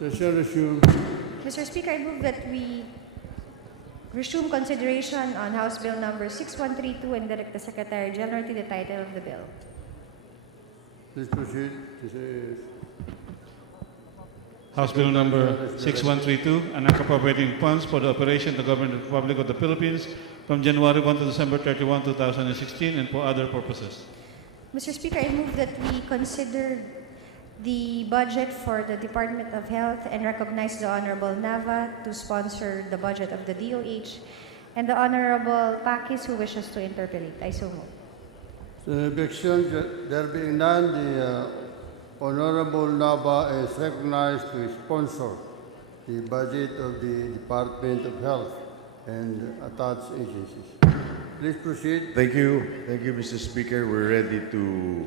Session resumed. Mr. Speaker, I move that we resume consideration on House Bill number 6132 and direct the Secretary General to the title of the bill. Please proceed. This is House Bill number 6132, an act appropriating funds for the operation of the Government of the Republic of the Philippines from January 1 to December 31, 2016, and for other purposes. Mr. Speaker, I move that we consider the budget for the Department of Health and recognize the Honorable Nava to sponsor the budget of the DOH and the Honorable Paquiz who wishes to interpellate. I so move. objection. There being none, the Honorable Nava is recognized to sponsor the budget of the Department of Health and attached agencies. Please proceed. Thank you, Mr. Speaker. We're ready to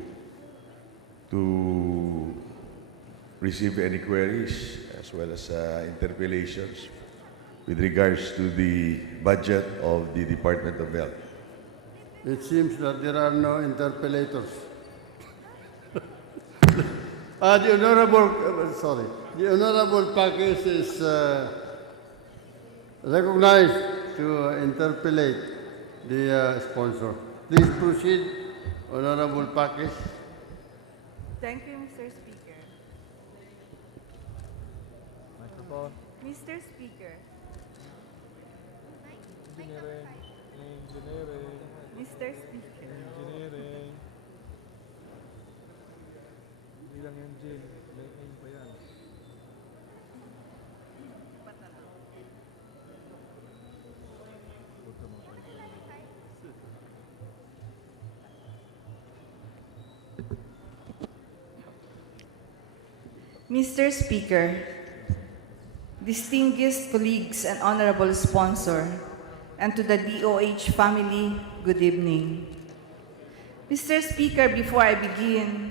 receive any queries as well as interpellations with regards to the budget of the Department of Health. It seems that there are no interpellators. The Honorable Paquiz is recognized to interpellate the sponsor. Please proceed, Honorable Paquiz. Thank you, Mr. Speaker. Mr. Speaker. Mr. Speaker. Mr. Speaker, distinguished colleagues and honorable sponsor, and to the DOH family, good evening. Mr. Speaker, before I begin,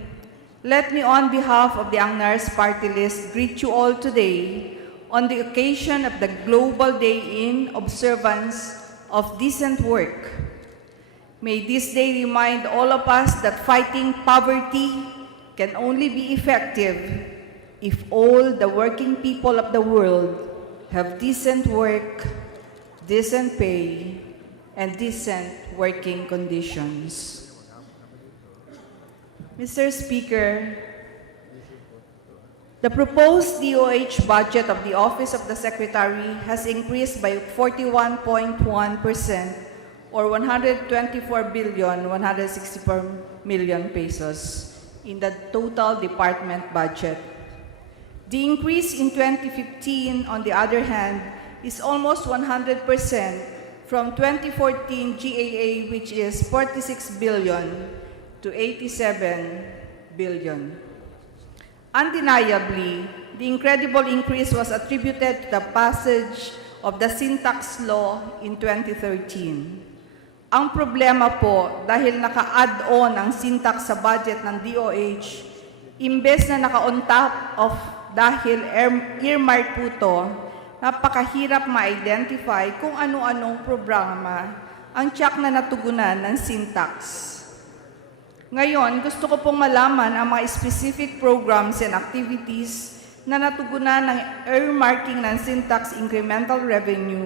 let me on behalf of the Ang-Nars Party List greet you all today on the occasion of the Global Day in Observance of Decent Work. May this day remind all of us that fighting poverty can only be effective if all the working people of the world have decent work, decent pay, and decent working conditions. Mr. Speaker, the proposed DOH budget of the Office of the Secretary has increased by 41.1% or 124,164 million pesos in the total department budget. The increase in 2015, on the other hand, is almost 100% from 2014 GAA, which is 46 billion to 87 billion. Undeniably, the incredible increase was attributed to the passage of the Sin Tax Law in 2013. Ang problema po, dahil naka-add on ang Sin Tax sa budget ng DOH, imbes na naka-on top of dahil earmark po ito, napakahirap ma-identify kung ano-anong programa ang tiyak na natugunan ng Sin Tax. Ngayon, gusto ko pong malaman ang mga specific programs and activities na natugunan ng earmarking ng Sin Tax incremental revenue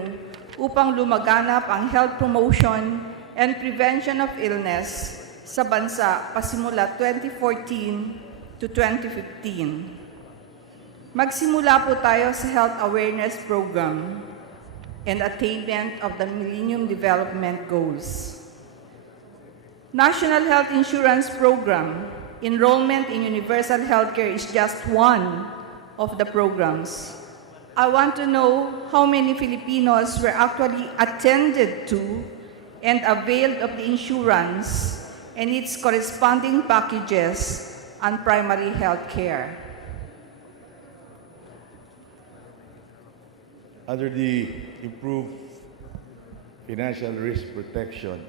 upang lumaganap ang health promotion and prevention of illness sa bansa pasimula 2014 to 2015. Magsimula po tayo sa Health Awareness Program and attainment of the Millennium Development Goals. National Health Insurance Program, enrollment in universal healthcare is just one of the programs. I want to know how many Filipinos were actually attended to and availed of the insurance and its corresponding packages on primary health care. Under the improved financial risk protection,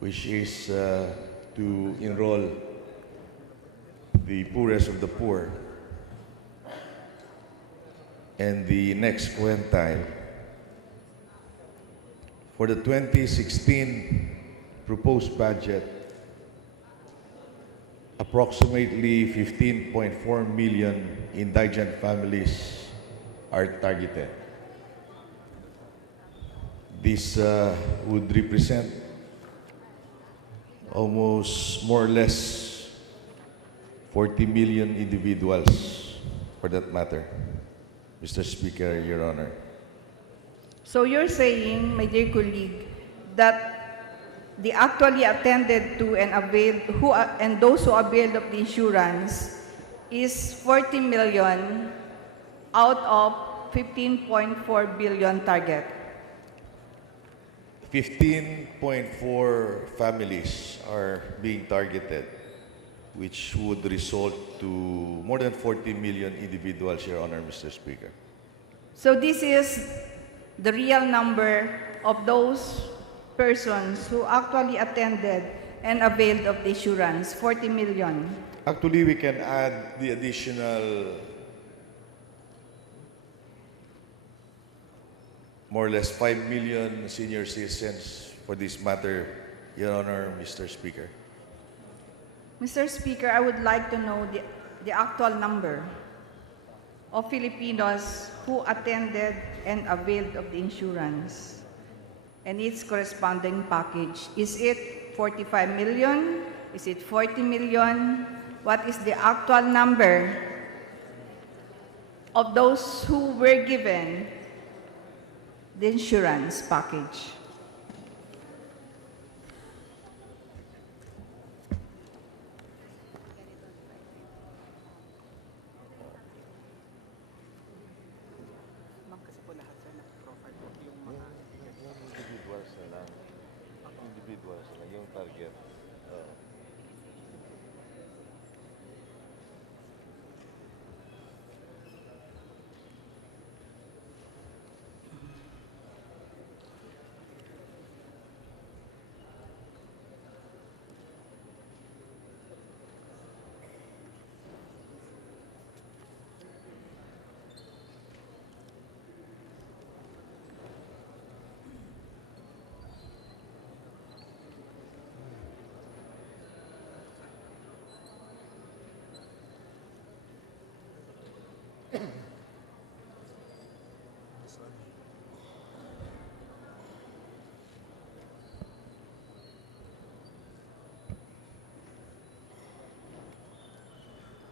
which is to enroll the poorest of the poor and the next quintile, for the 2016 proposed budget, approximately 15.4 million indigent families are targeted. This would represent almost more or less 40 million individuals, for that matter, Mr. Speaker, Your Honor. So you're saying, my dear colleague, that the actually attended to and availed and those who availed of the insurance is 40 million out of 15.4 billion target. 15.4 families are being targeted, which would result to more than 40 million individuals, Your Honor, Mr. Speaker. So this is the real number of those persons who actually attended and availed of the insurance, 40 million. Actually, we can add the additional more or less 5 million senior citizens for this matter, Your Honor, Mr. Speaker. Mr. Speaker, I would like to know the actual number of Filipinos who attended and availed of the insurance and its corresponding package. Is it 45 million? Is it 40 million? What is the actual number of those who were given the insurance package? Individuals na yung target.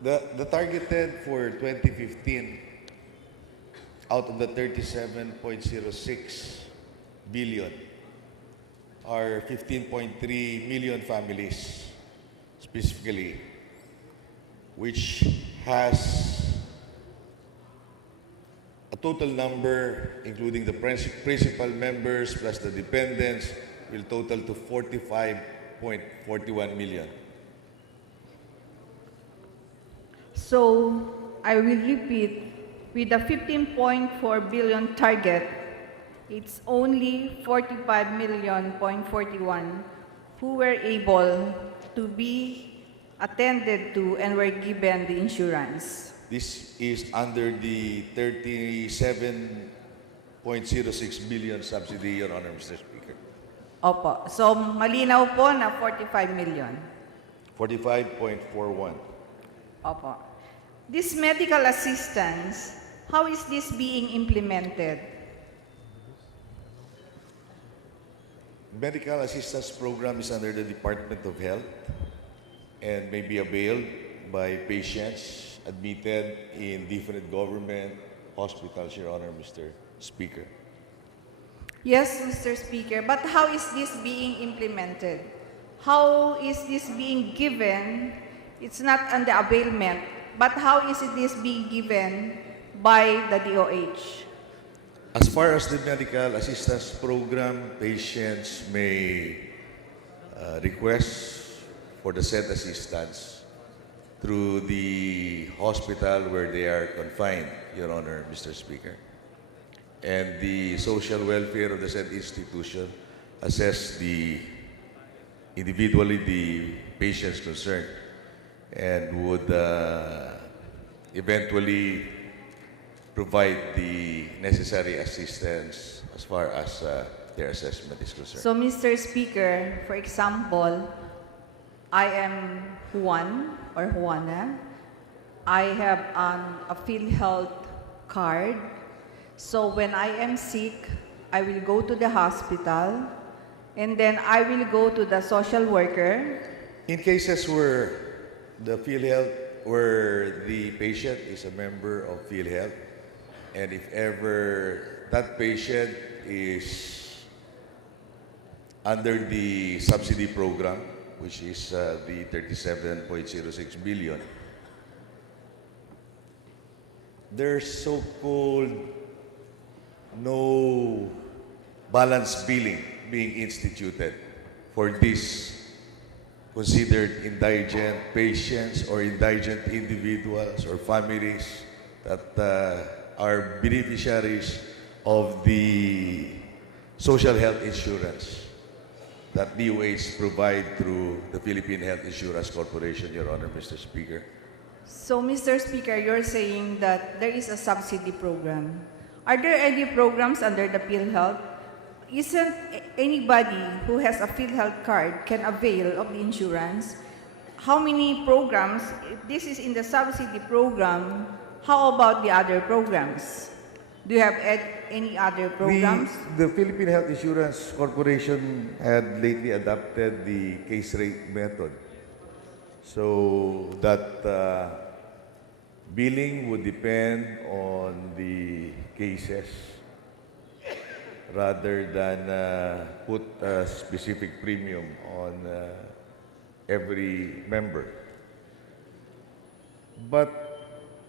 The targeted for 2015 out of the 37.06 billion are 15.3 million families specifically, which has a total number, including the principal members plus the dependents, will total to 45.41 million. So, I will repeat, with the 15.4 billion target, it's only 45 million.41 who were able to be attended to and were given the insurance. This is under the 37.06 billion subsidy, Your Honor, Mr. Speaker. Opo. So, malinaw po na 45 million. 45.41. Opo. This medical assistance, how is this being implemented? Medical assistance program is under the Department of Health and may be availed by patients admitted in different government hospitals, Your Honor, Mr. Speaker. Yes, Mr. Speaker, but how is this being implemented? How is this being given? It's not under availment, but how is this being given by the DOH? As far as the medical assistance program, patients may request for the said assistance through the hospital where they are confined, Your Honor, Mr. Speaker. And the social welfare of the said institution assess individually the patients concerned and would eventually provide the necessary assistance as far as their assessment is concerned. So, Mr. Speaker, for example, I am Juan or Juana. I have a PhilHealth card. So when I am sick, I will go to the hospital and then I will go to the social worker. In cases where the PhilHealth, where the patient is a member of PhilHealth, and if ever that patient is under the subsidy program, which is the 37.06 billion, there's so-called no balance billing being instituted for these considered indigent patients or indigent individuals or families that are beneficiaries of the social health insurance that DOH provide through the Philippine Health Insurance Corporation, Your Honor, Mr. Speaker. So, Mr. Speaker, you're saying that there is a subsidy program. Are there any programs under the PhilHealth? Isn't anybody who has a PhilHealth card can avail of the insurance? How many programs? If this is in the subsidy program, how about the other programs? Do you have any other programs? The Philippine Health Insurance Corporation had lately adopted the case rate method, so that billing would depend on the cases rather than put a specific premium on every member. But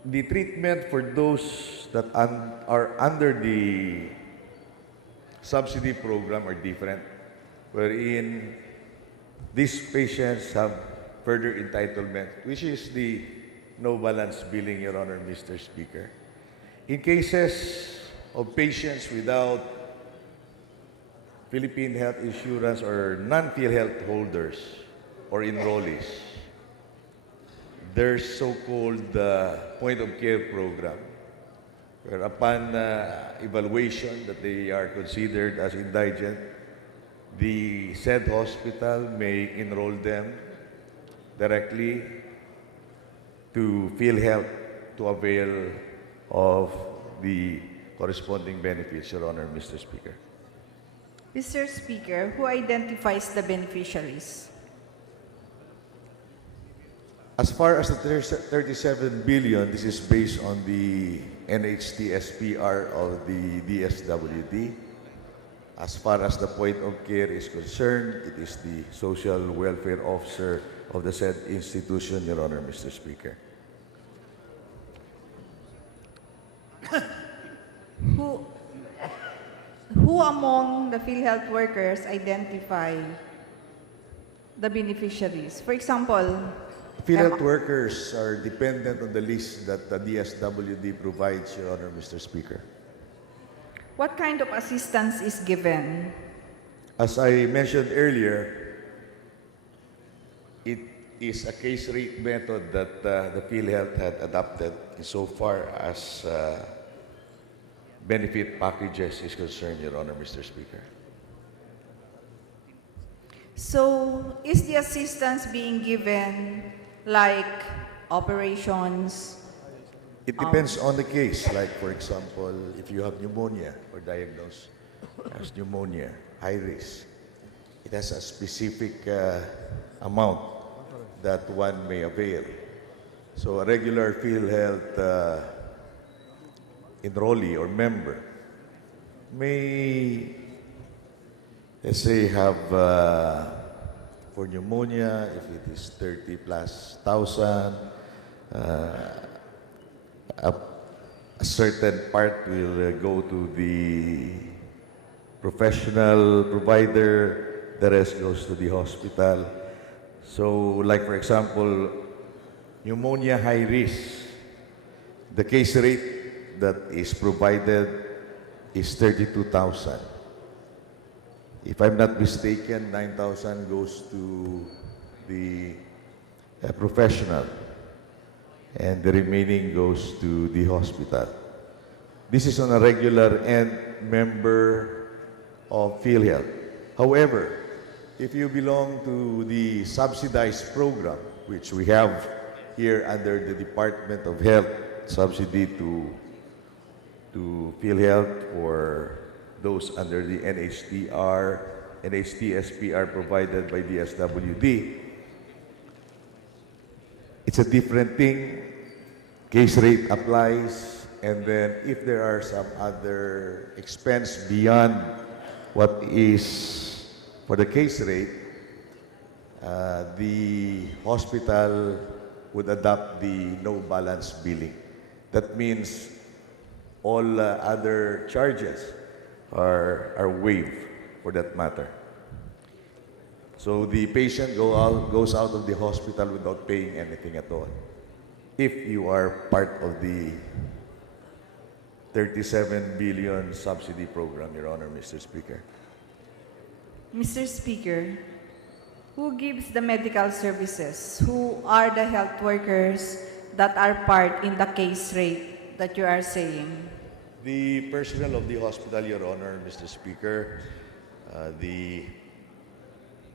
the treatment for those that are under the subsidy program are different, wherein these patients have further entitlement, which is the no balance billing, Your Honor, Mr. Speaker. In cases of patients without Philippine Health Insurance or non-PhilHealth holders or enrollees, there's so-called point-of-care program, where upon evaluation that they are considered as indigent, the said hospital may enroll them directly to PhilHealth to avail of the corresponding benefits, Your Honor, Mr. Speaker. Mr. Speaker, who identifies the beneficiaries? As far as the 37 billion, this is based on the NHT SPR of the DSWD. As far as the point of care is concerned, it is the social welfare officer of the said institution, Your Honor, Mr. Speaker. Who among the PhilHealth workers identify the beneficiaries? For example, PhilHealth workers are dependent on the list that the DSWD provides, Your Honor, Mr. Speaker. what kind of assistance is given? As I mentioned earlier, it is a case rate method that the PhilHealth had adopted insofar as benefit packages is concerned, Your Honor, Mr. Speaker. So, is the assistance being given like operations? It depends on the case. Like, for example, if you have pneumonia or diagnosed as pneumonia, high risk, it has a specific amount that one may avail. So a regular PhilHealth enrollee or member may, let's say, have for pneumonia, if it is 30 plus thousand, a certain part will go to the professional provider, the rest goes to the hospital. So, like for example, pneumonia high risk, the case rate that is provided is 32,000. If I'm not mistaken, 9,000 goes to the professional, and the remaining goes to the hospital. This is on a regular and member of PhilHealth. However, if you belong to the subsidized program, which we have here under the Department of Health, subsidy to PhilHealth or those under the NHTR, NHTSPR provided by the SWD, it's a different thing. Case rate applies, and then if there are some other expense beyond what is for the case rate, the hospital would adopt the no balance billing. That means all other charges are waived for that matter. So the patient goes out of the hospital without paying anything at all. If you are part of the 37 billion subsidy program, Your Honor, Mr. Speaker. Mr. Speaker, who gives the medical services? Who are the health workers that are part in the case rate that you are saying? The personnel of the hospital, Your Honor, Mr. Speaker, the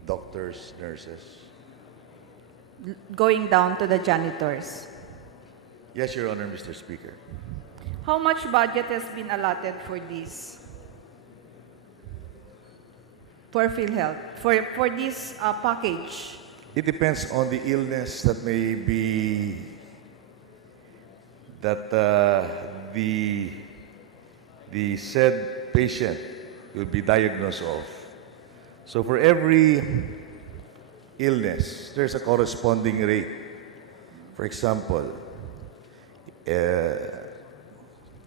doctors, nurses. Going down to the janitors. Yes, Your Honor, Mr. Speaker. How much budget has been allotted for this? For PhilHealth, for this package? It depends on the illness that may be that the said patient will be diagnosed of. So for every illness, there's a corresponding rate. For example,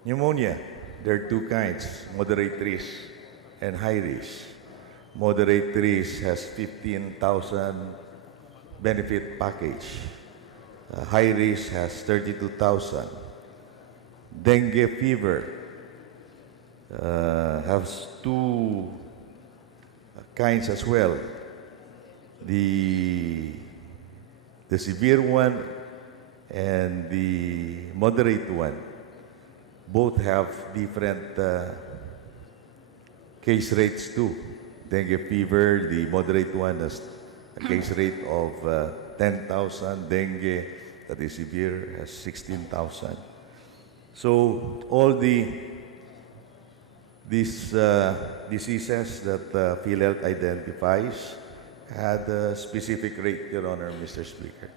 pneumonia, there are two kinds, moderate risk and high risk. Moderate risk has 15,000 benefit package. High risk has 32,000. Dengue fever has two kinds as well. The severe one and the moderate one both have different case rates too. Dengue fever, the moderate one has a case rate of 10,000. Dengue, that is severe, has 16,000. So all these diseases that PhilHealth identifies had a specific rate, Your Honor, Mr. Speaker.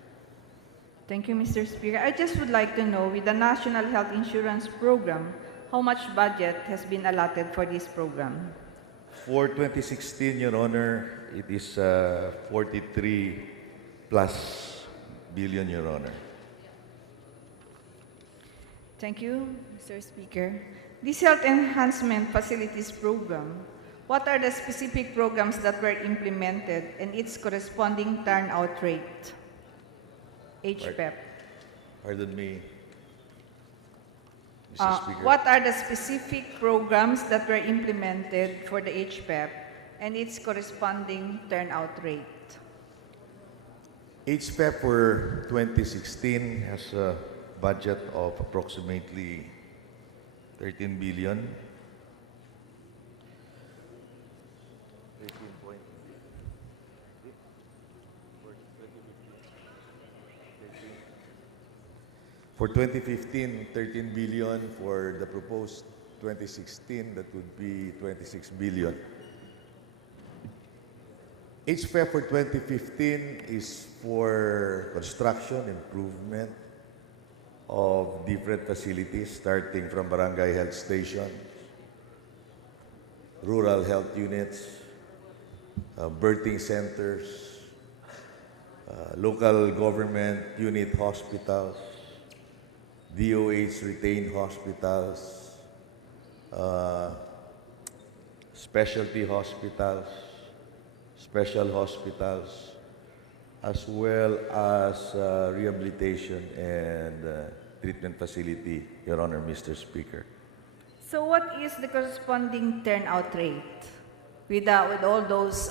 Thank you, Mr. Speaker. I just would like to know, with the National Health Insurance Program, how much budget has been allotted for this program? For 2016, Your Honor, it is 43 plus billion, Your Honor. Thank you, Mr. Speaker. This Health Enhancement Facilities Program, what are the specific programs that were implemented and its corresponding turnout rate? HPEP. Pardon me, Mr. Speaker. What are the specific programs that were implemented for the HPEP and its corresponding turnout rate? HPEP for 2016 has a budget of approximately 13 billion. For 2015, 13 billion. For the proposed 2016, that would be 26 billion. HPEP for 2015 is for construction, improvement of different facilities, starting from barangay health stations, rural health units, birthing centers, local government unit hospitals, DOH retained hospitals, specialty hospitals, special hospitals, as well as rehabilitation and treatment facility, Your Honor, Mr. Speaker. So what is the corresponding turnout rate with all those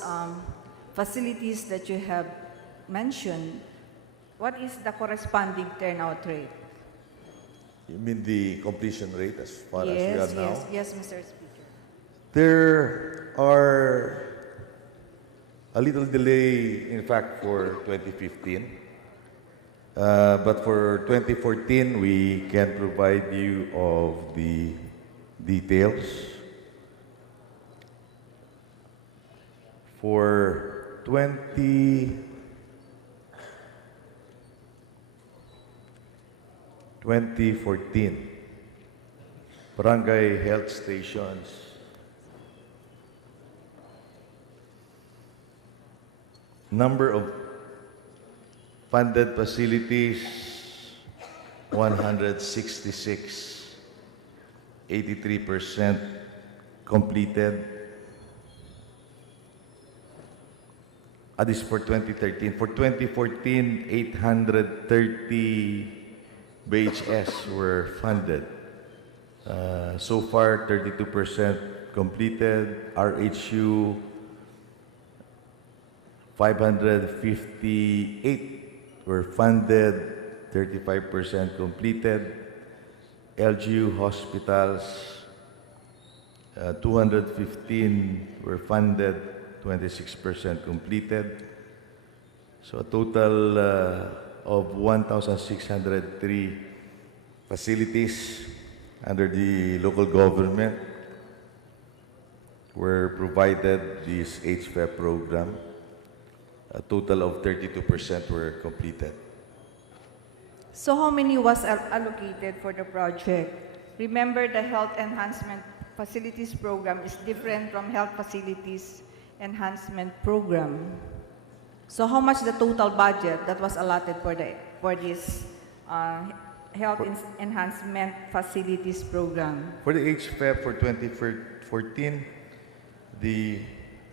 facilities that you have mentioned? What is the corresponding turnout rate? You mean the completion rate as far as we are now? Yes, Mr. Speaker. There are a little delay, in fact, for 2015. But for 2014, we can provide you of the details. For 2014, barangay health stations, number of funded facilities, 166, 83% completed. This is for 2013. For 2014, 830 BHS were funded. So far, 32% completed. RHU, 558 were funded, 35% completed. LGU hospitals, 215 were funded, 26% completed. So a total of 1,603 facilities under the local government were provided this HFEP program. A total of 32% were completed. So how many was allocated for the project? Remember, the Health Enhancement Facilities Program is different from Health Facilities Enhancement Program. So how much the total budget that was allotted for this Health Enhancement Facilities Program? For the HFEP for 2014, the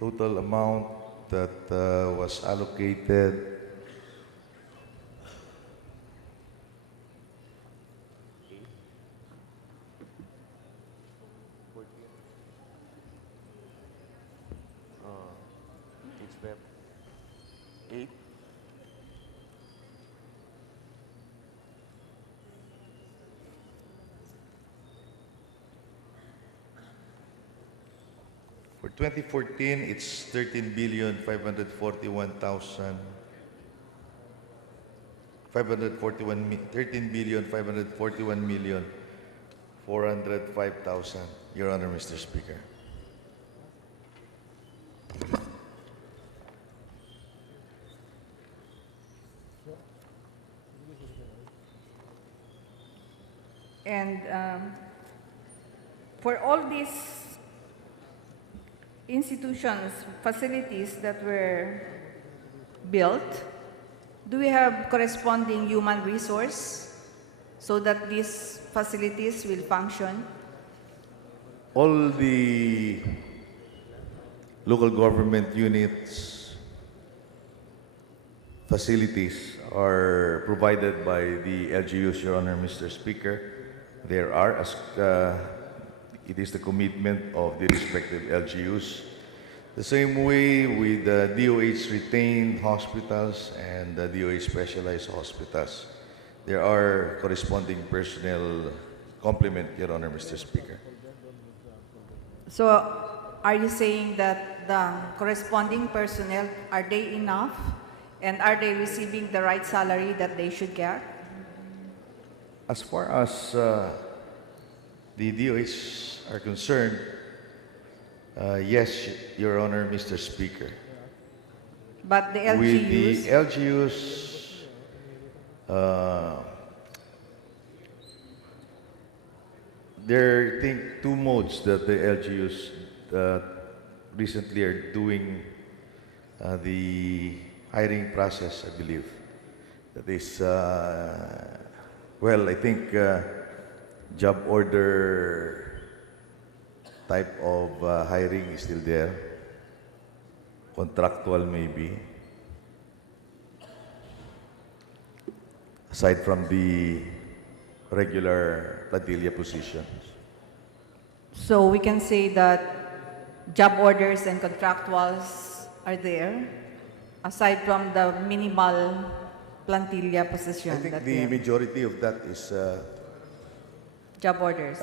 total amount that was allocated HFEP 8. For 2014, it's 13,541,405,000, Your Honor, Mr. Speaker. And for all these institutions, facilities that were built, do we have corresponding human resource so that these facilities will function? All the local government units facilities are provided by the LGUs, Your Honor, Mr. Speaker. There are, as it is the commitment of the respective LGUs. The same way with the DOH retained hospitals and the DOH specialized hospitals. There are corresponding personnel complement, Your Honor, Mr. Speaker. So are you saying that the corresponding personnel, are they enough? And are they receiving the right salary that they should get? As far as the DOH are concerned, yes, Your Honor, Mr. Speaker. But the LGUs? With the LGUs, there are, I think, two modes that the LGUs recently are doing the hiring process, I believe. That is, well, I think job order type of hiring is still there. Contractual maybe. Aside from the regular plantilla positions. So we can say that job orders and contractuals are there, aside from the minimal plantilla position. I think that the we have. majority of that is Job orders.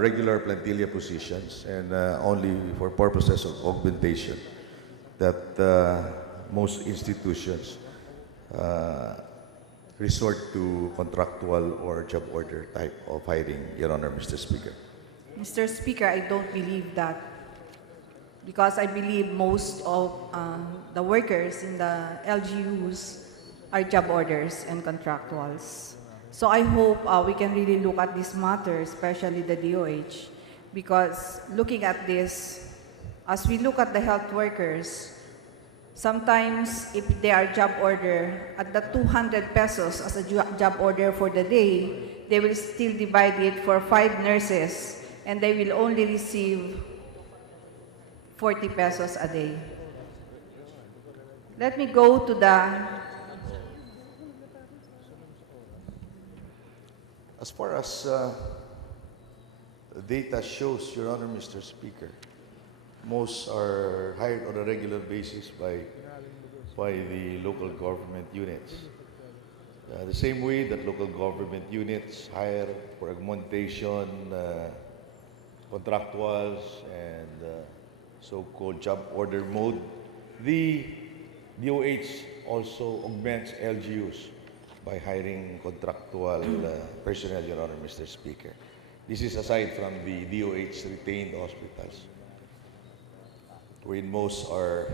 regular plantilla positions and only for purposes of augmentation. that most institutions resort to contractual or job order type of hiring, Your Honor, Mr. Speaker. Mr. Speaker, I don't believe that because I believe most of the workers in the LGUs are job orders and contractuals. So I hope we can really look at this matter, especially the DOH, because looking at this, as we look at the health workers, sometimes if they are job order, at the 200 pesos as a job order for the day, they will still divide it for 5 nurses and they will only receive 40 pesos a day. Let me go to the... As far as data shows, Your Honor, Mr. Speaker, most are hired on a regular basis by the local government units. The same way that local government units hire for augmentation, contractuals, and so-called job order mode, the DOH also augments LGUs by hiring contractual personnel, Your Honor, Mr. Speaker. This is aside from the DOH retained hospitals, wherein most are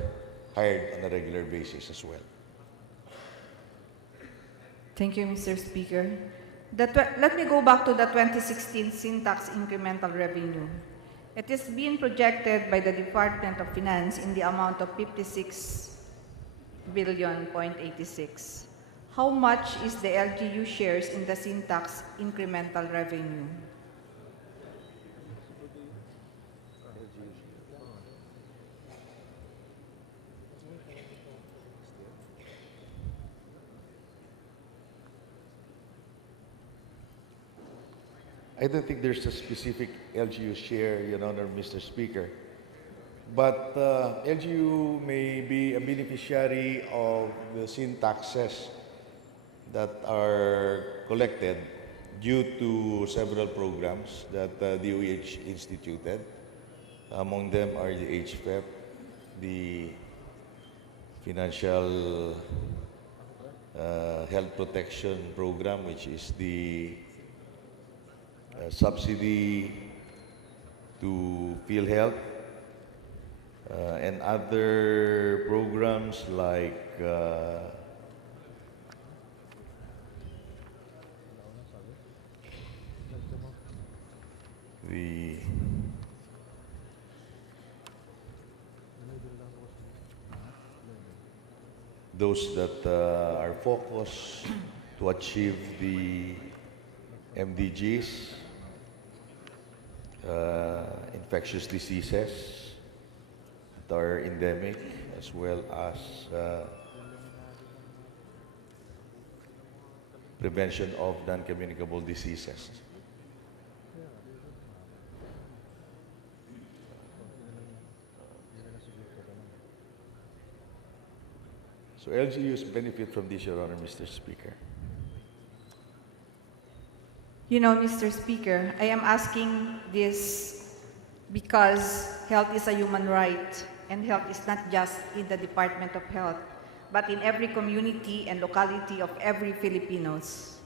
hired on a regular basis as well. Thank you, Mr. Speaker. Let me go back to the 2016 syntax incremental revenue. It is being projected by the Department of Finance in the amount of 56 billion point 86. How much is the LGU shares in the syntax incremental revenue? I don't think there's a specific LGU share, Your Honor, Mr. Speaker. But LGU may be a beneficiary of the sin taxes that are collected due to several programs that DOH instituted. Among them are the HFEP, the Financial Health Protection Program, which is the subsidy to PhilHealth, and other programs like those that are focused to achieve the MDGs, infectious diseases that are endemic, as well as prevention of non-communicable diseases. So LGUs benefit from this, Your Honor, Mr. Speaker. You know, Mr. Speaker, I am asking this because health is a human right, and health is not just in the Department of Health, but in every community and locality of every Filipinos.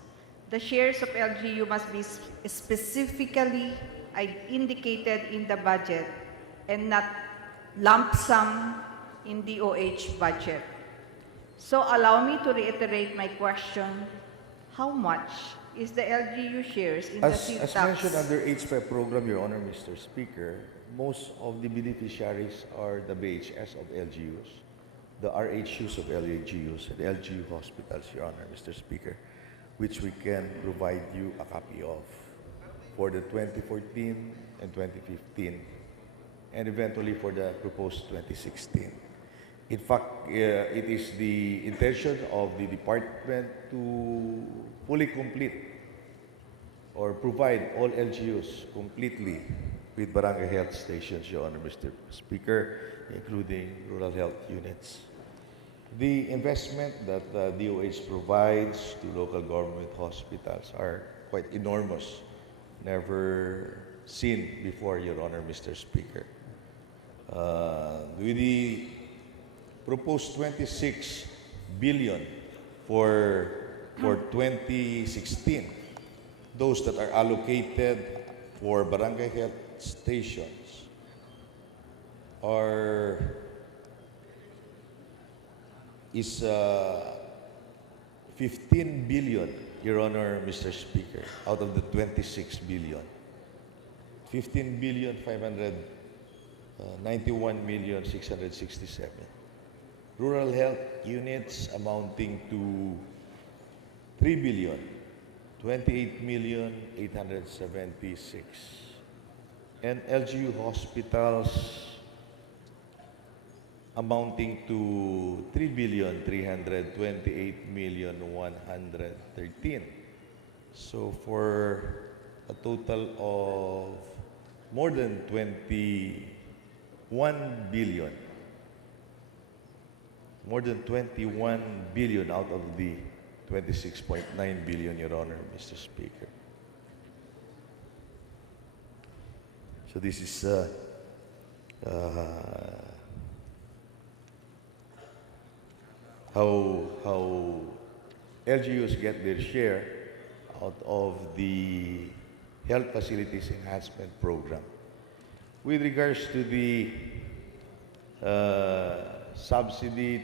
The shares of LGU must be specifically indicated in the budget and not lump sum in DOH budget. So allow me to reiterate my question. How much is the LGU shares in the As syntax? mentioned under HPEP program, Your Honor, Mr. Speaker, most of the beneficiaries are the BHS of LGUs, the RHUs of LGUs, and LGU hospitals, Your Honor, Mr. Speaker, which we can provide you a copy of for the 2014 and 2015, and eventually for the proposed 2016. In fact, it is the intention of the department to fully complete or provide all LGUs completely with barangay health stations, Your Honor, Mr. Speaker, including rural health units. The investment that the DOH provides to local government hospitals are quite enormous, never seen before, Your Honor, Mr. Speaker. With the proposed 26 billion for 2016. Those that are allocated for barangay health stations is 15 billion, Your Honor, Mr. Speaker, out of the 26 billion. 15 billion 591 million 667. Rural health units amounting to 3 billion 28 million 876. And LGU hospitals amounting to 3 billion 328 million 113. So for a total of more than 21 billion. More than 21 billion out of the 26.9 billion, Your Honor, Mr. Speaker. So this is how LGUs get their share out of the Health Facilities Enhancement Program. With regards to the subsidy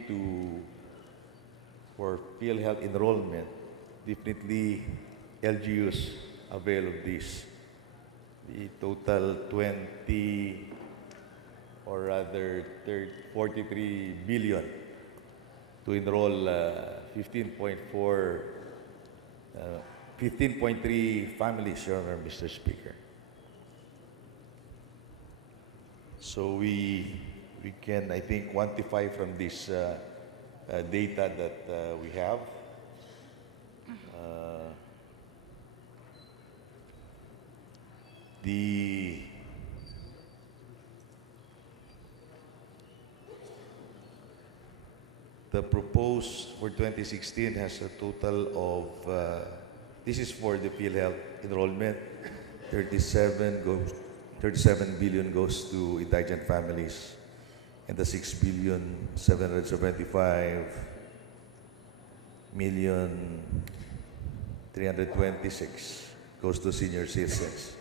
for PhilHealth enrollment, definitely LGUs avail of this. The total 43 billion to enroll 15.3 families, Your Honor, Mr. Speaker. So we can, I think, quantify from this data that we have. The proposed for 2016 has a total of, this is for the PhilHealth enrollment, 37 billion goes to indigent families, and the 6 billion 775 million 326 goes to senior citizens,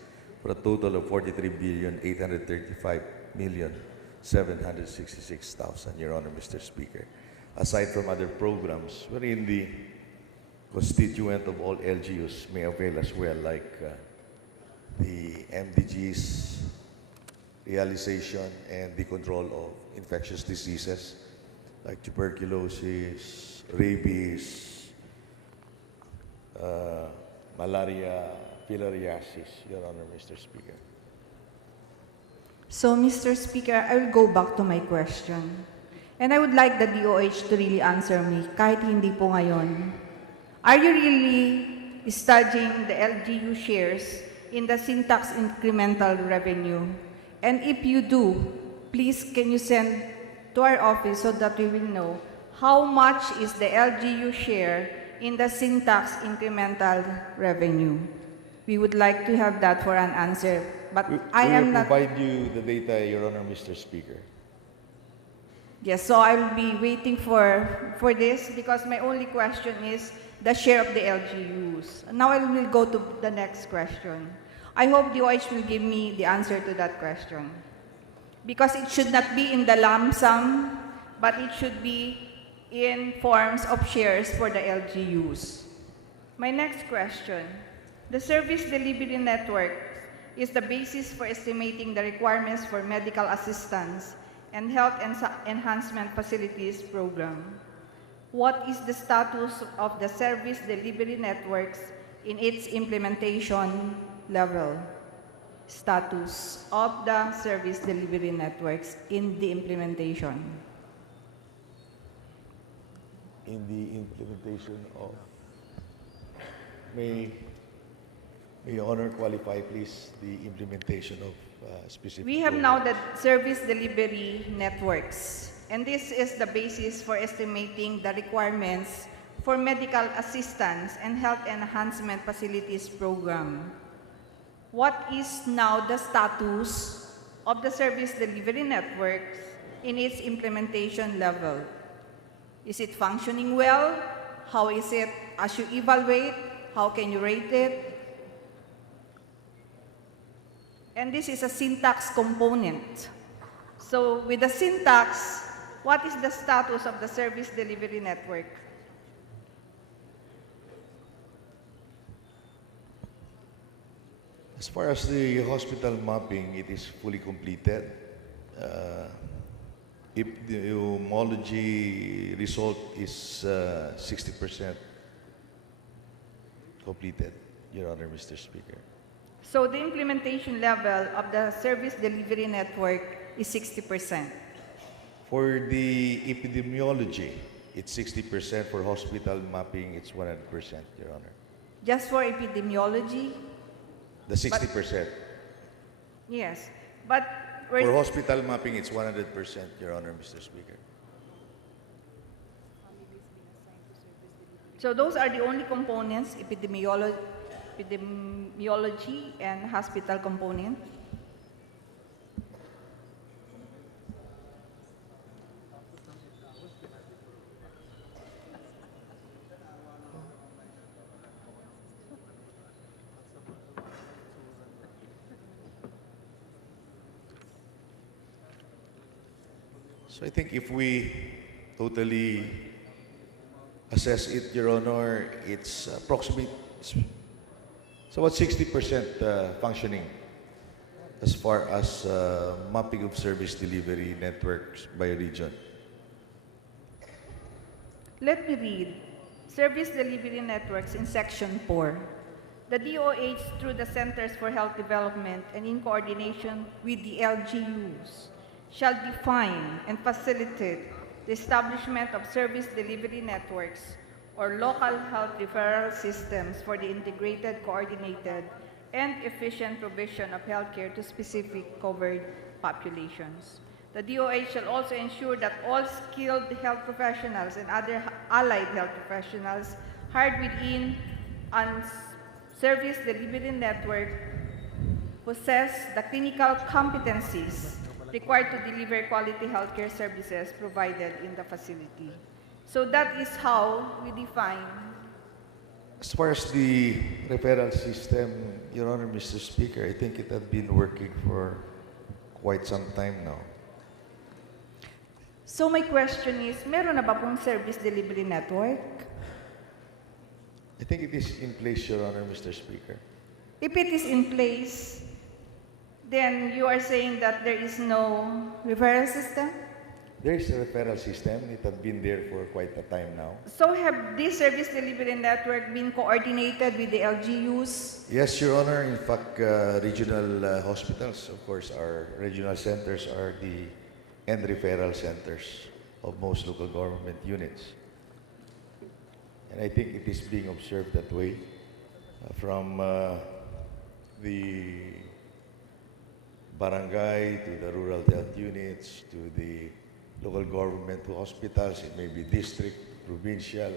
for a total of 43 billion 835 million 766,000, Your Honor, Mr. Speaker. Aside from other programs, wherein the constituent of all LGUs may avail as well, like the MDGs realization and the control of infectious diseases like tuberculosis, rabies, malaria, filariasis, Your Honor, Mr. Speaker. So, Mr. Speaker, I will go back to my question. And I would like the DOH to really answer me, kahit hindi po ngayon. Are you really studying the LGU shares in the syntax incremental revenue? And if you do, please can you send to our office so that we will know how much is the LGU share in the syntax incremental revenue? We would like to have that for an answer, but I am not... We will provide you the data, Your Honor, Mr. Speaker. Yes, so I will be waiting for this because my only question is the share of the LGUs. Now I will go to the next question. I hope DOH will give me the answer to that question. Because it should not be in the lump sum, but it should be in forms of shares for the LGUs. My next question. The service delivery network is the basis for estimating the requirements for medical assistance and health enhancement facilities program. What is the status of the service delivery networks in its implementation level? Status of the service delivery networks in the implementation. In the implementation of... May Your Honor qualify, please, the implementation of specific... We have now the service delivery networks, and this is the basis for estimating the requirements for medical assistance and health enhancement facilities program. What is now the status of the service delivery networks in its implementation level? Is it functioning well? How is it as you evaluate? How can you rate it? And this is a syntax component. So with the syntax, what is the status of the service delivery network? As far as the hospital mapping, it is fully completed. Epidemiology result is 60% completed, Your Honor, Mr. Speaker. So the implementation level of the service delivery network is 60%. For the epidemiology, it's 60%. For hospital mapping, it's 100%, Your Honor. Just for epidemiology? The 60%. Yes. But For hospital mapping, it's 100%, Your Honor, Mr. Speaker. so those are the only components, epidemiology and hospital component. So I think if we totally assess it, Your Honor, it's approximately, it's about 60% functioning as far as mapping of service delivery networks by region. Let me read. Service delivery networks in Section 4. The DOH, through the Centers for Health Development and in coordination with the LGUs, shall define and facilitate the establishment of service delivery networks or local health referral systems for the integrated, coordinated, and efficient provision of healthcare to specific covered populations. The DOH shall also ensure that all skilled health professionals and other allied health professionals hired within a service delivery network possess the clinical competencies required to deliver quality healthcare services provided in the facility. So that is how we define. As far as the referral system, Your Honor, Mr. Speaker, I think it had been working for quite some time now. So my question is, meron na ba pong service delivery network? I think it is in place, Your Honor, Mr. Speaker. If it is in place, then you are saying that there is no referral system? There is a referral system. It had been there for quite a time now. So have this service delivery network been coordinated with the LGUs? Yes, Your Honor. In fact, regional hospitals, of course, our regional centers are the end referral centers of most local government units. And I think it is being observed that way from the barangay to the rural health units to the local government to hospitals. It may be district, provincial.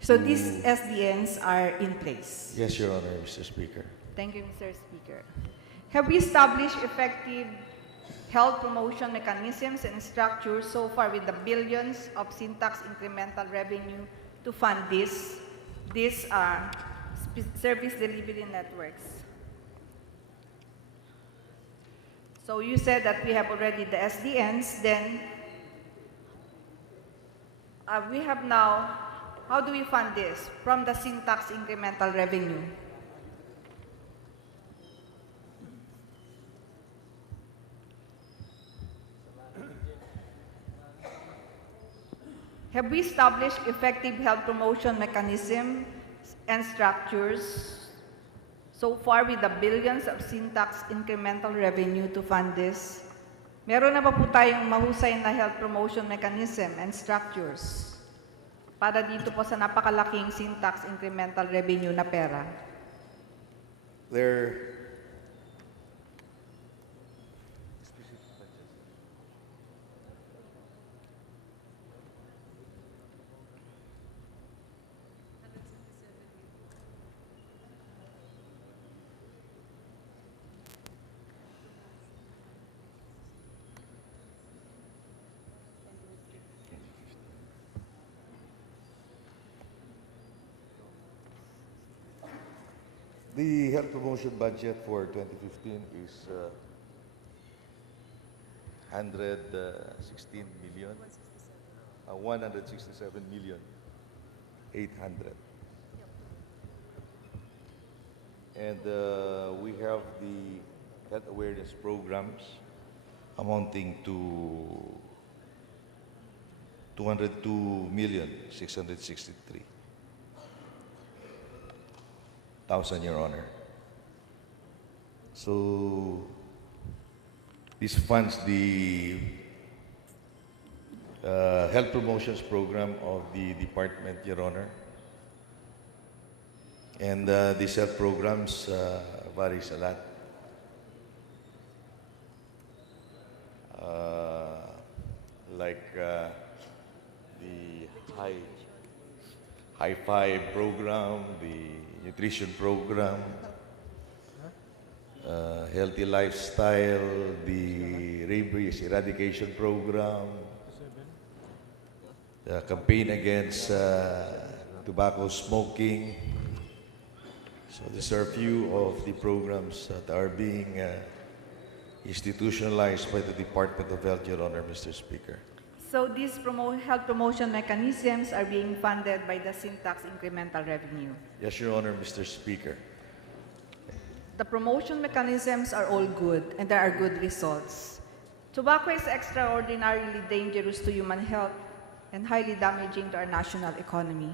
So these SDNs are in place? Yes, Your Honor, Mr. Speaker. Thank you, Mr. Speaker. Have we established effective health promotion mechanisms and structures so far with the billions of syntax incremental revenue to fund these service delivery networks? So you said that we have already the SDNs, then we have now, how do we fund this? From the syntax incremental revenue. Have we established effective health promotion mechanisms and structures so far with the billions of syntax incremental revenue to fund this? Meron na ba po tayong mahusay na health promotion mechanism and structures para dito po sa napakalaking syntax incremental revenue na pera? There The health promotion budget for 2015 is 116 million, 167 million, 800. And we have the health awareness programs amounting to 202,663,000, Your Honor. So this funds the health promotions program of the department, Your Honor. And these health programs varies a lot. Like the high five program, the nutrition program, healthy lifestyle, the rabies eradication program, the campaign against tobacco smoking. So these are a few of the programs that are being institutionalized by the Department of Health, Your Honor, Mr. Speaker. So these health promotion mechanisms are being funded by the syntax incremental revenue. Yes, Your Honor, Mr. Speaker. The promotion mechanisms are all good and there are good results. Tobacco is extraordinarily dangerous to human health and highly damaging to our national economy.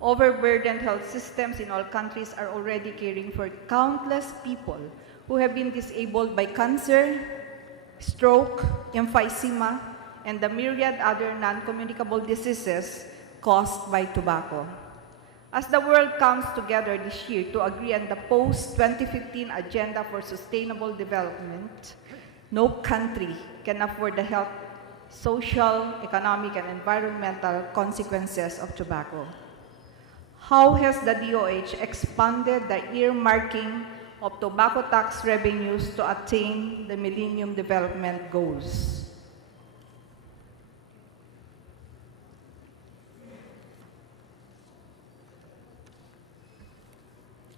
Overburdened health systems in all countries are already caring for countless people who have been disabled by cancer, stroke, emphysema, and the myriad other non-communicable diseases caused by tobacco. As the world comes together this year to agree on the post-2015 Agenda for Sustainable Development, no country can afford the health, social, economic, and environmental consequences of tobacco. How has the DOH expanded the earmarking of tobacco tax revenues to attain the Millennium Development Goals?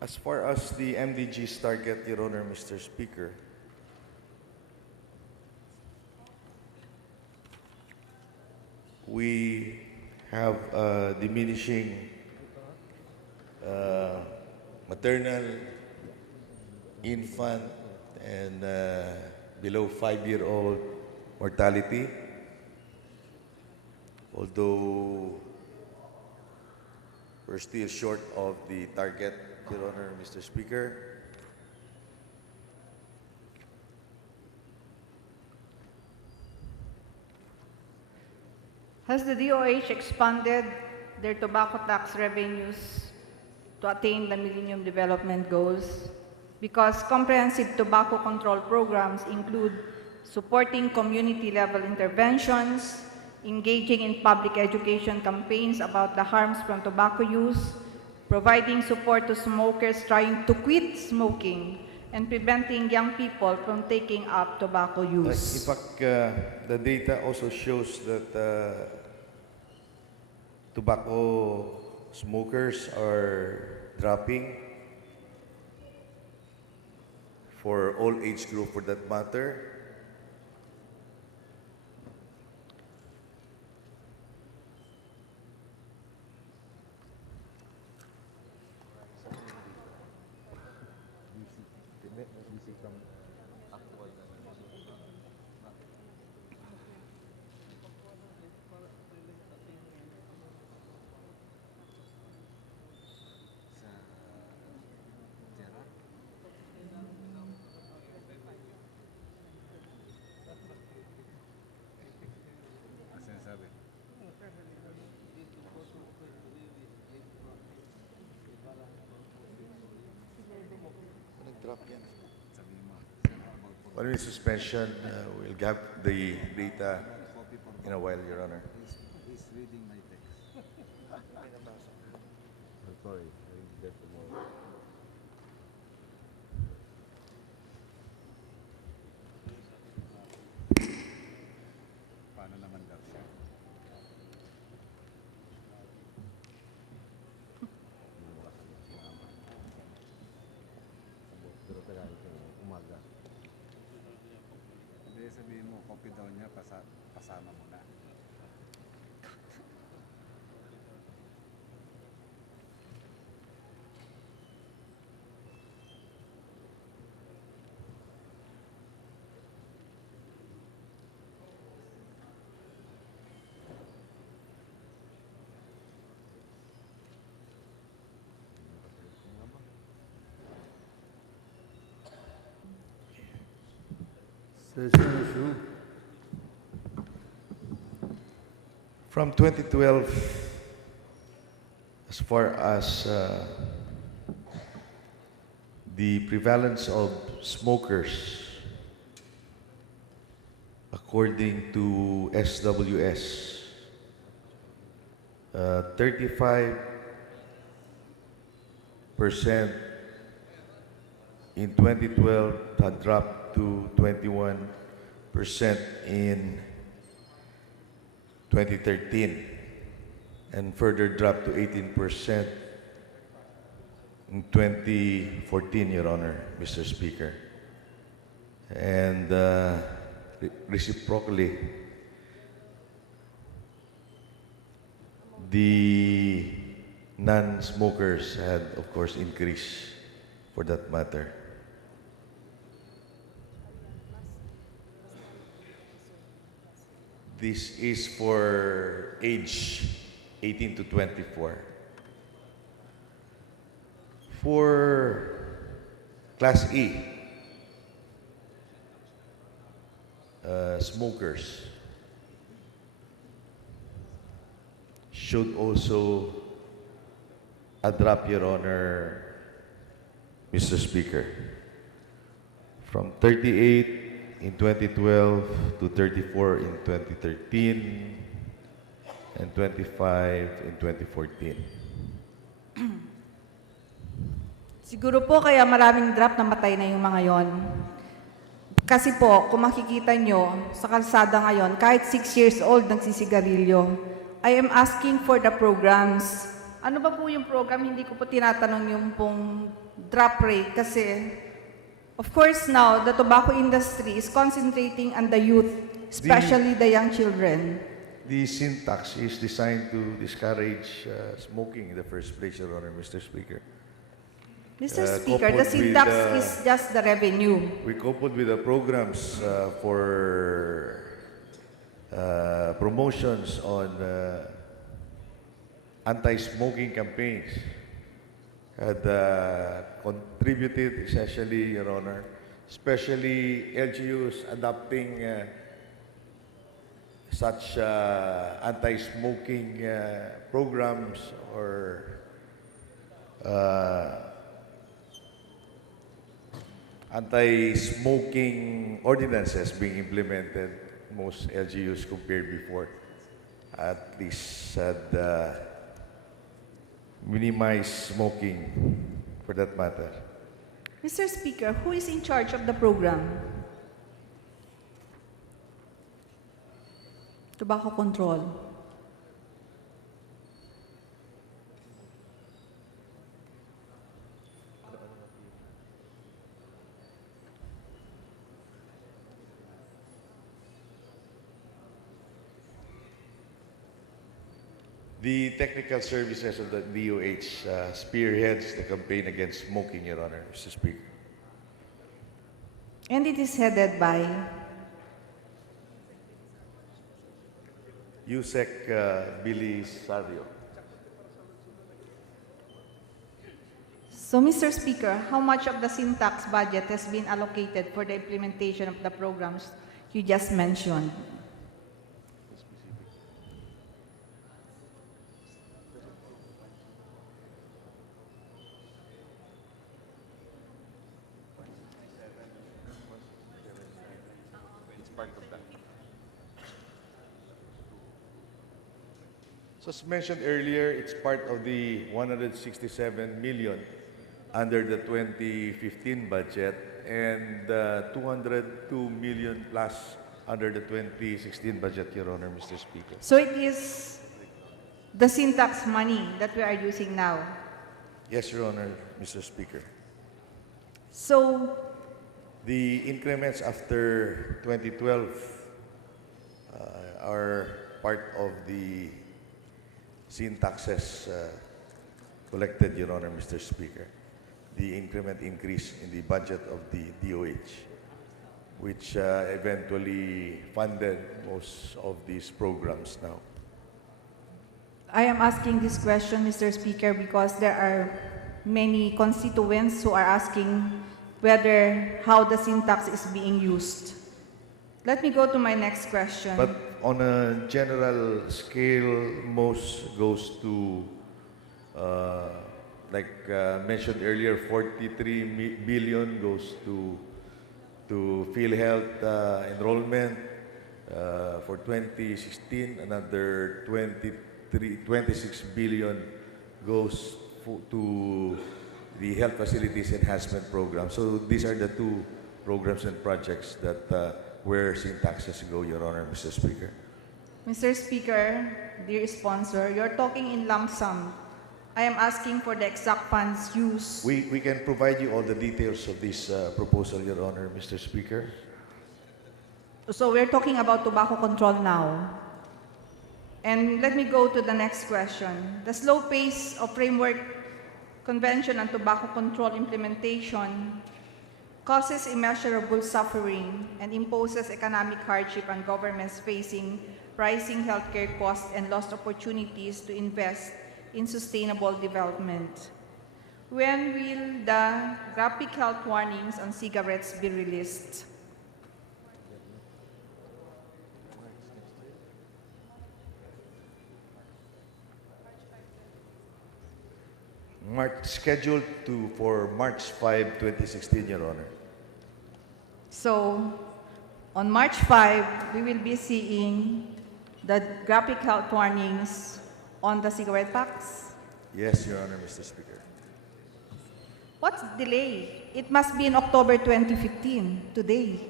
As far as the MDG's target, Your Honor, Mr. Speaker, we have diminishing maternal, infant, and below 5-year-old mortality. Although we're still short of the target, Your Honor, Mr. Speaker. Has the DOH expanded their tobacco tax revenues to attain the Millennium Development Goals? Because comprehensive tobacco control programs include supporting community-level interventions, engaging in public education campaigns about the harms from tobacco use, providing support to smokers trying to quit smoking, and preventing young people from taking up tobacco use. In fact, the data also shows that tobacco smokers are dropping for all age group for that matter. Following suspension, we'll have the data in a while, Your Honor. He's reading my text. I'm sorry, I didn't get the word. Paano naman daw siya? umaga. Hindi, sabihin mo, copy daw niya, pasama mo na. Session resumed. From 2012, as far as the prevalence of smokers, according to SWS, 35% in 2012 had dropped to 21% in 2013 and further dropped to 18% in 2014, Your Honor, Mr. Speaker. And reciprocally, the non-smokers had, of course, increased for that matter. This is for age 18 to 24. For Class E, smokers should also drop, Your Honor, Mr. Speaker, from 38 in 2012 to 34 in 2013 and 25 in 2014. Siguro po kaya maraming drop na matay na yung mga yon. Kasi po, kung makikita nyo, sa kalsada ngayon, kahit 6 years old nagsisigarilyo. I am asking for the programs. Ano ba po yung program? Hindi ko po tinatanong yung pong drop rate kasi of course now, the tobacco industry is concentrating on the youth, especially the young children. The sin tax is designed to discourage smoking in the first place, Your Honor, Mr. Speaker. Mr. Speaker, the coupled sin with, tax is just the revenue. We coupled with the programs for promotions on anti-smoking campaigns had contributed essentially, Your Honor, especially LGUs adopting such anti-smoking programs or anti-smoking ordinances being implemented, most LGUs compared before, at least had minimized smoking for that matter. Mr. Speaker, who is in charge of the program? Tobacco control. The technical services of the DOH spearheads the campaign against smoking, Your Honor, Mr. Speaker. And it is headed by Yusek Billy Sario. So, Mr. Speaker, how much of the sin tax budget has been allocated for the implementation of the programs you just mentioned? So as mentioned earlier, it's part of the 167 million under the 2015 budget and 202 million plus under the 2016 budget, Your Honor, Mr. Speaker. So it is the sin tax money that we are using now. Yes, Your Honor, Mr. Speaker. So The increments after 2012 are part of the sin taxes collected, Your Honor, Mr. Speaker. The increment increase in the budget of the DOH, which eventually funded most of these programs now. I am asking this question, Mr. Speaker, because there are many constituents who are asking how the sin tax is being used. Let me go to my next question. But on a general scale, most goes to, like mentioned earlier, 43 billion goes to PhilHealth enrollment. For 2016, another 26 billion goes to the Health Facilities Enhancement Program. So these are the two programs and projects that where sin taxes go, Your Honor, Mr. Speaker. Mr. Speaker, dear sponsor, you're talking in lump sum. I am asking for the exact funds used. We can provide you all the details of this proposal, Your Honor, Mr. Speaker. So we're talking about tobacco control now. And let me go to the next question. The slow pace of Framework Convention on Tobacco Control implementation causes immeasurable suffering and imposes economic hardship on governments facing rising healthcare costs and lost opportunities to invest in sustainable development. When will the graphic health warnings on cigarettes be released? Scheduled for March 5, 2016, Your Honor. So, on March 5, we will be seeing the graphic health warnings on the cigarette packs. Yes, Your Honor, Mr. Speaker. What's the delay? It must be in October 2015, today.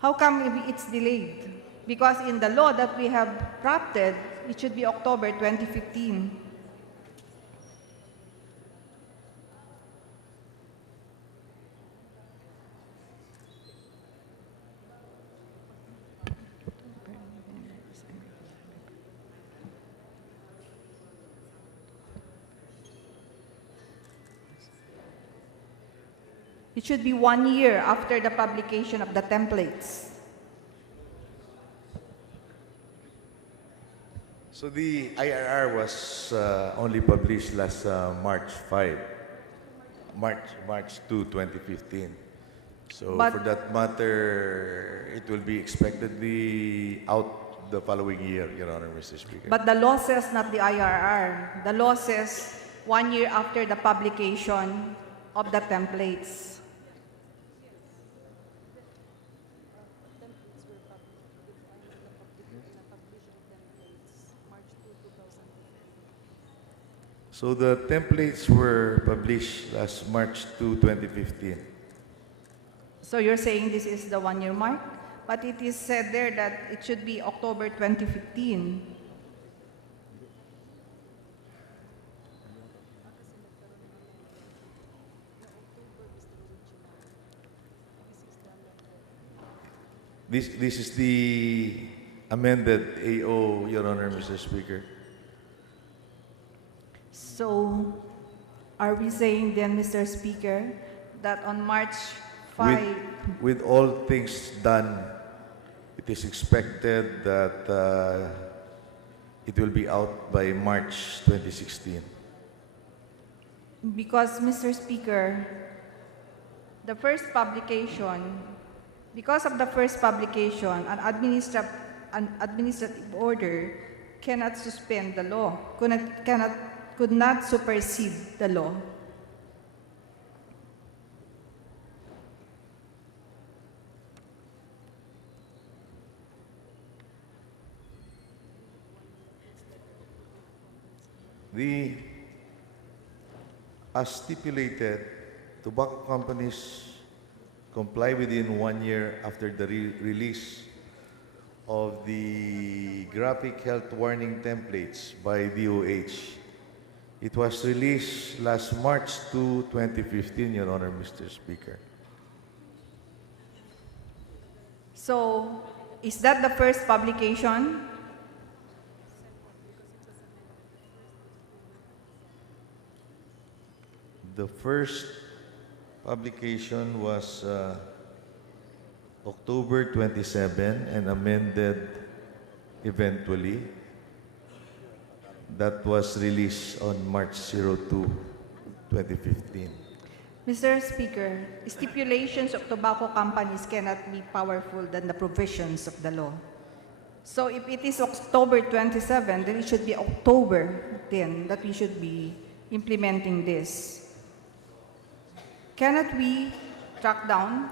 How come it's delayed? Because in the law that we have drafted, it should be October 2015. It should be 1 year after the publication of the templates. So the IRR was only published last March 5, March 2, 2015. So But- for that matter, it will be expectedly out the following year, Your Honor, Mr. Speaker. But the law says not the IRR. The law says 1 year after the publication of the templates. So the templates were published last March 2, 2015. So you're saying this is the 1 year mark? But it is said there that it should be October 2015. This is the amended AO, Your Honor, Mr. Speaker. So are we saying then, Mr. Speaker, that on March 5, With all things done, it is expected that it will be out by March 2016. because, Mr. Speaker, the first publication, because of the first publication, an administrative order cannot suspend the law, could not supersede the law. As stipulated, tobacco companies comply within 1 year after the release of the graphic health warning templates by DOH. It was released last March 2, 2015, Your Honor, Mr. Speaker. So, is that the first publication? The first publication was October 27 and amended eventually. That was released on March 02, 2015. Mr. Speaker, stipulations of tobacco companies cannot be powerful than the provisions of the law. So if it is October 27, then it should be October 10 that we should be implementing this. Cannot we track down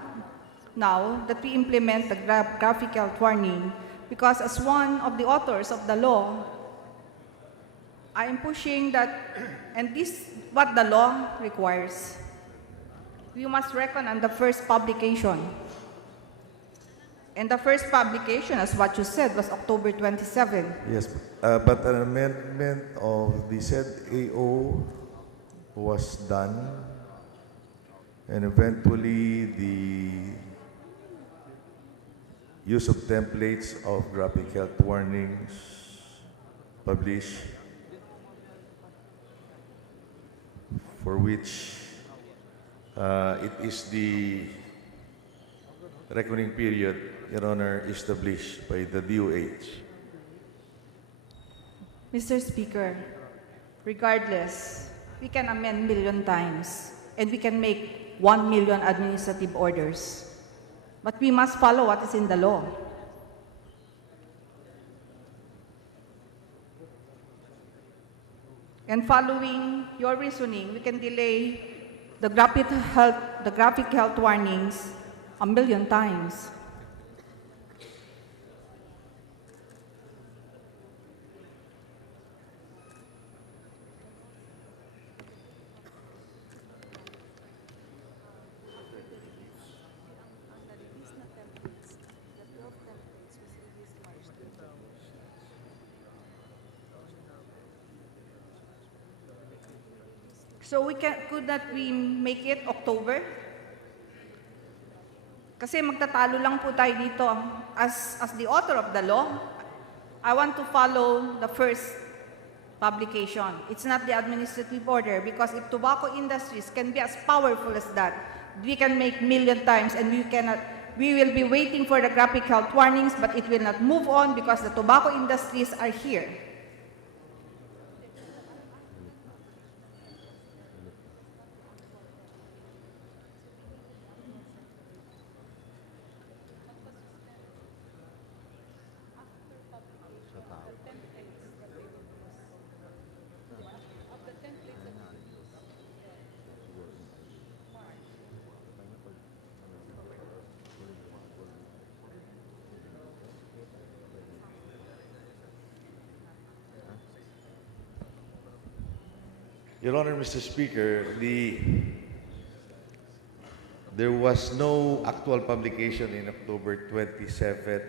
now that we implement the graphic health warning? Because as one of the authors of the law, I am pushing that, and this what the law requires. We must reckon on the first publication. And the first publication, as what you said, was October 27. Yes, but an amendment of the said AO was done, and eventually the use of templates of graphic health warnings published, for which it is the reckoning period, Your Honor, established by the DOH. Mr. Speaker, regardless, we can amend million times and we can make 1 million administrative orders. But we must follow what is in the law. And following your reasoning, we can delay the graphic health warnings 1 million times. So could not we make it October? Kasi magtatalo lang po tayo dito. As the author of the law, I want to follow the first publication. It's not the administrative order, because if tobacco industries can be as powerful as that, we can make million times and we will be waiting for the graphic health warnings, but it will not move on because the tobacco industries are here. Your Honor, Mr. Speaker, there was no actual publication in October 27.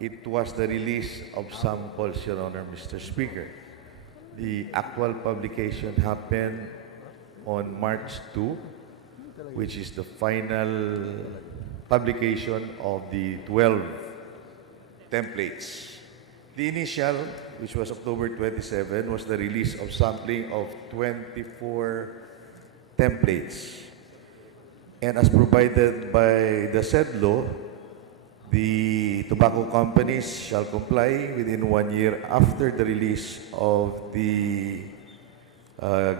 It was the release of samples, Your Honor, Mr. Speaker. The actual publication happened on March 2, which is the final publication of the 12 templates. The initial, which was October 27, was the release of sampling of 24 templates. And as provided by the said law, the tobacco companies shall comply within 1 year after the release of the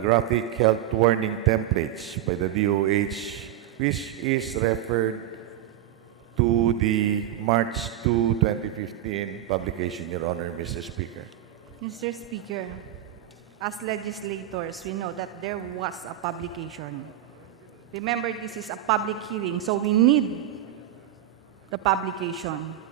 graphic health warning templates by the DOH, which is referred to the March 2, 2015 publication, Your Honor, Mr. Speaker. Mr. Speaker, as legislators, we know that there was a publication. Remember, this is a public hearing, so we need the publication.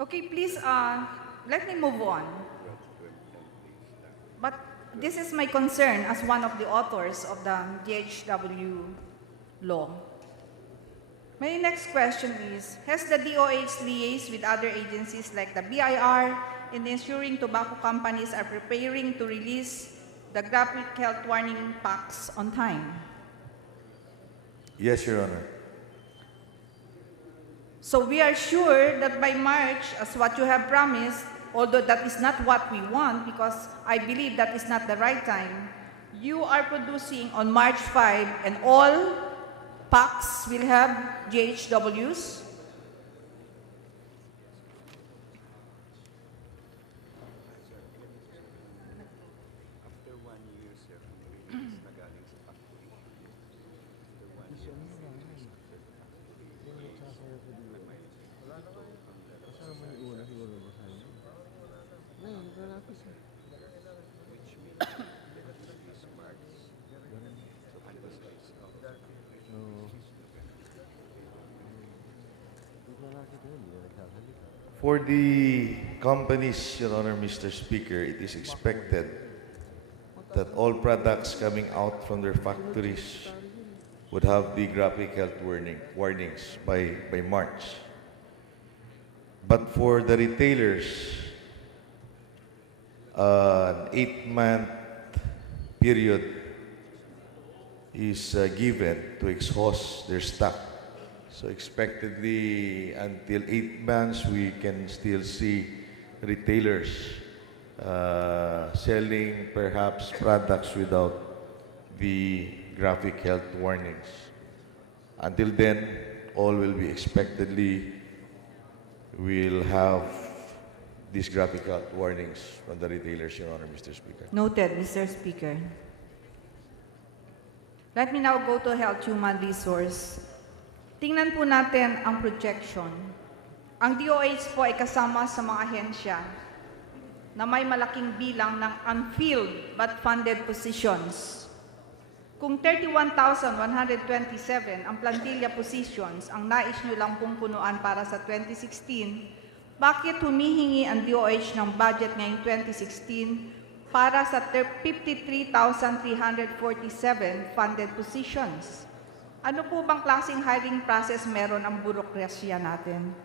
Okay, please, let me move on. This is my concern as one of the authors of the DHW law. My next question is, has the DOH liaised with other agencies like the BIR in ensuring tobacco companies are preparing to release the graphic health warning packs on time? Yes, Your Honor. So we are sure that by March, as what you have promised, although that is not what we want because I believe that is not the right time, you are producing on March 5 and all packs will have GHWs? For the companies, Your Honor, Mr. Speaker, it is expected that all products coming out from their factories would have the graphic health warnings by March. But for the retailers, an 8-month period is given to exhaust their stock. So expectedly, until 8 months, we can still see retailers selling perhaps products without the graphic health warnings. Until then, all will be expectedly will have these graphic health warnings from the retailers, Your Honor, Mr. Speaker. Noted, Mr. Speaker. Let me now go to Health Human Resource. Tingnan po natin ang projection. Ang DOH po ay kasama sa mga ahensya na may malaking bilang ng unfilled but funded positions. Kung 31,127 ang plantilla positions ang nais nyo lang pong punuan para sa 2016, bakit humihingi ang DOH ng budget ngayong 2016 para sa 53,347 funded positions? Ano po bang klaseng hiring process meron ang burokrasya natin?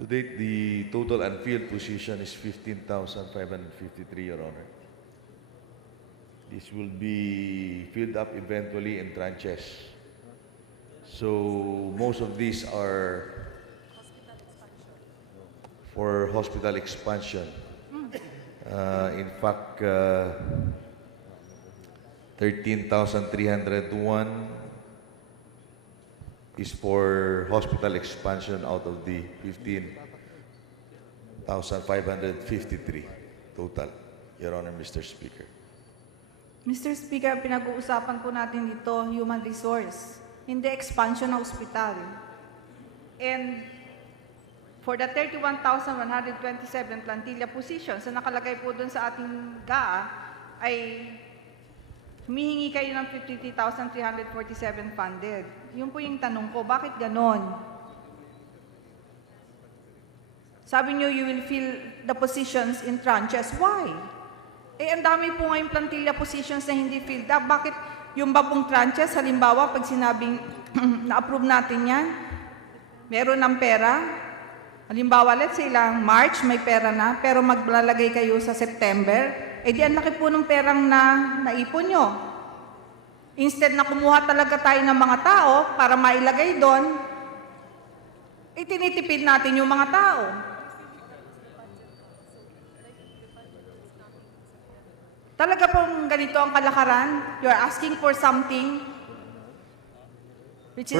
To date, the total unfilled position is 15,553, Your Honor. This will be filled up eventually in tranches. So most of these are for hospital expansion. In fact, 13,301 is for hospital expansion out of the 15,553 total, Your Honor, Mr. Speaker. Mr. Speaker, pinag-uusapan po natin dito human resource, hindi expansion ng ospital. And for the 31,127 plantilla positions na nakalagay po dun sa ating GAA, ay humihingi kayo ng 53,347 funded. Yun po yung tanong ko, bakit ganon? Sabi nyo, you will fill the positions in tranches. Why? Eh, ang dami po ngayong plantilla positions na hindi filled up. Bakit yung ba pong tranches, halimbawa, pag sinabing na-approve natin yan, meron ng pera, halimbawa, let's say lang, March, may pera na, pero maglalagay kayo sa September, eh di ang laki po ng perang naipon nyo. Instead na kumuha talaga tayo ng mga tao para mailagay doon, Itinitipid natin yung mga tao. Talaga pong ganito ang kalakaran? You're asking for something which is